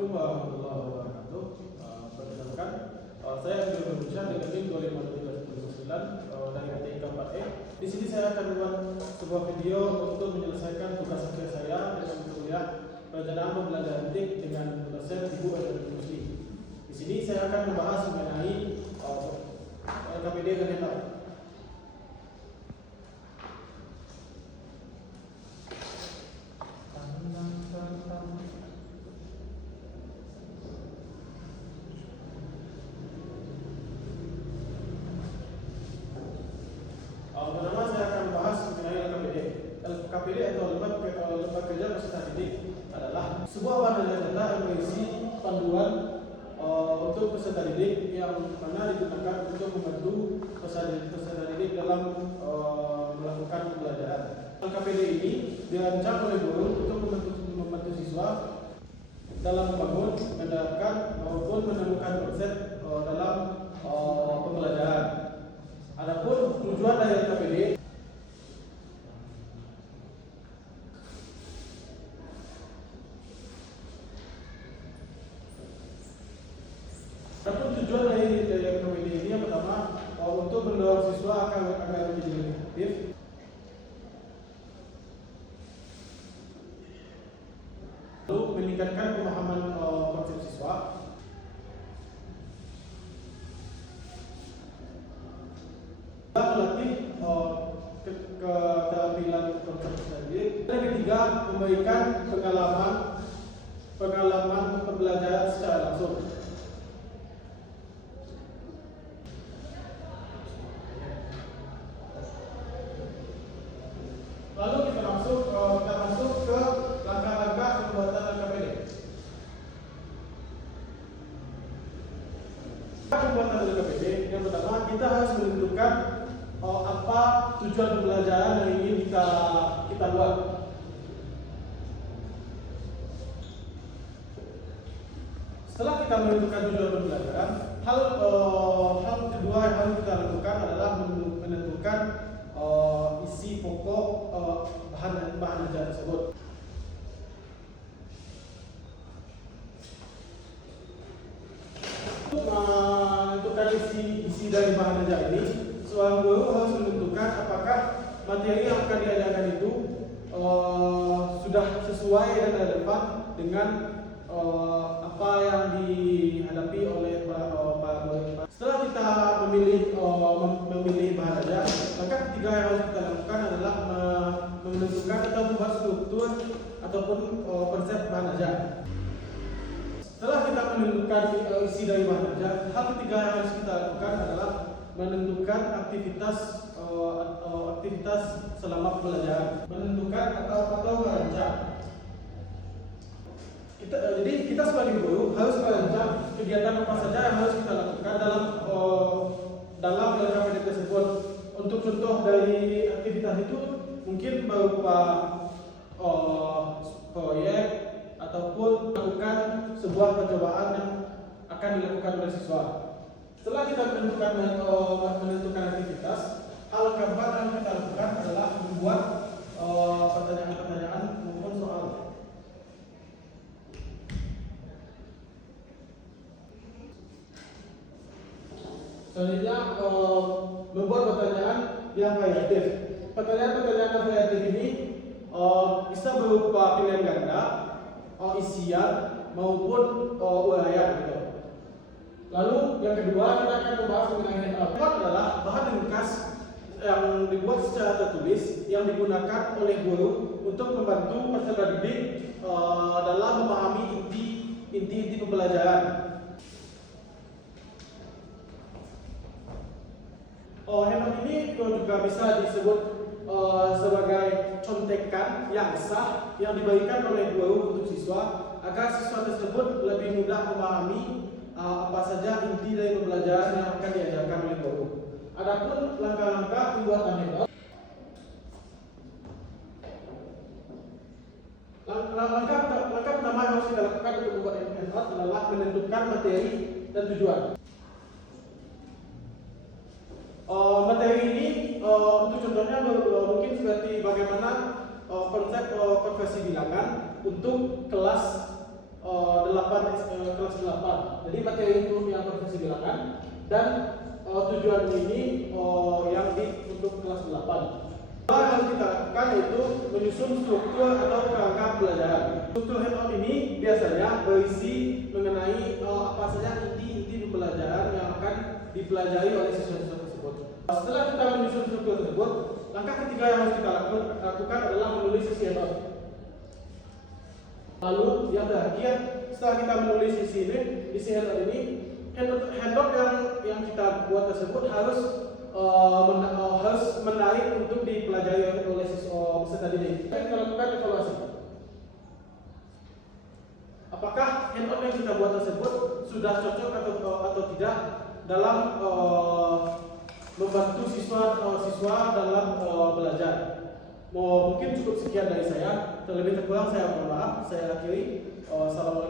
Assalamualaikum warahmatullahi wabarakatuh. Perkenalkan, saya Abdul Berbincang dengan NIM 25319 dari ATK 4E. Di sini saya akan membuat sebuah video untuk menyelesaikan tugas akhir saya dengan kuliah perencanaan pembelajaran TIK dengan dosen Ibu Edi Musli. Di sini saya akan membahas mengenai LKPD dan NETAP. Pertama saya akan membahas mengenai LKPD. LKPD atau Lembaga Kerja Peserta Didik adalah sebuah wadah data yang berisi panduan untuk peserta didik yang mana digunakan untuk membantu peserta didik dalam melakukan pembelajaran. LKPD ini dirancang oleh guru untuk membantu siswa dalam membangun, menerapkan maupun menemukan konsep dalam pembelajaran. Adapun tujuan dari LKPD ini yang pertama untuk mendorong siswa agar menjadi lebih aktif, lalu meningkatkan pemahaman konsep siswa, melatih keterampilan konsep sendiri. Yang ketiga, memberikan pengalaman pembelajaran secara langsung. Lalu kita masuk ke langkah-langkah pembuatan LKPD. Pembuatan LKPD yang pertama kita harus menentukan apa tujuan pembelajaran yang ingin kita buat. Setelah kita menentukan tujuan pembelajaran, hal kedua yang harus kita lakukan adalah menentukan isi pokok bahan ajar tersebut. Untuk menentukan isi dari bahan ajar ini, seorang guru harus menentukan apakah materi yang akan diajarkan itu sudah sesuai dan relevan dengan apa yang dihadapi oleh para murid. Setelah kita memilih bahan ajar, maka ketiga yang harus kita lakukan adalah menentukan atau membuat struktur ataupun konsep bahan ajar. Setelah kita menentukan isi dari bahan ajar, hal ketiga yang harus kita lakukan adalah menentukan aktivitas selama pembelajaran, menentukan atau merancang. Jadi kita sebagai guru harus merancang kegiatan apa saja yang harus kita lakukan dalam LKPD tersebut. Untuk contoh dari aktivitas itu mungkin berupa proyek ataupun melakukan sebuah percobaan yang akan dilakukan oleh siswa. Setelah kita menentukan aktivitas, hal keempat yang kita lakukan adalah membuat pertanyaan-pertanyaan maupun soal. Selanjutnya membuat pertanyaan yang variatif. Pertanyaan-pertanyaan yang variatif ini bisa berupa pilihan ganda, isian maupun uraian gitu. Lalu yang kedua kita akan membahas mengenai NETAP. NETAP adalah bahan ringkas yang dibuat secara tertulis yang digunakan oleh guru untuk membantu peserta didik dalam memahami inti pembelajaran. NETAP ini juga bisa disebut sebagai contekan yang sah yang diberikan oleh guru untuk siswa agar siswa tersebut lebih mudah memahami apa saja inti dari pembelajaran yang akan diajarkan oleh guru. Adapun langkah-langkah pembuatan NETAP, langkah pertama yang harus kita lakukan untuk membuat NETAP adalah menentukan materi dan tujuan. Materi ini untuk contohnya mungkin seperti bagaimana konsep konversi bilangan untuk kelas 8 kelas 8. Jadi materi itu yang profesi bilangan dan tujuan ini untuk kelas 8. Yang harus kita lakukan yaitu menyusun struktur atau kerangka pelajaran. Struktur handout ini biasanya berisi mengenai apa saja inti-inti pembelajaran yang akan dipelajari oleh siswa-siswa tersebut. Setelah kita menyusun struktur tersebut, langkah ketiga yang harus kita lakukan adalah menulis isi handout. Lalu yang terakhir, setelah kita menulis isi handout ini, handout yang kita buat tersebut harus menarik untuk dipelajari oleh siswa peserta didik. Kita lakukan evaluasi. Apakah handout yang kita buat tersebut sudah cocok atau tidak dalam membantu siswa dalam belajar? Mungkin cukup sekian dari saya. Terlebih kurang saya mohon maaf. Saya akhiri. Assalamualaikum.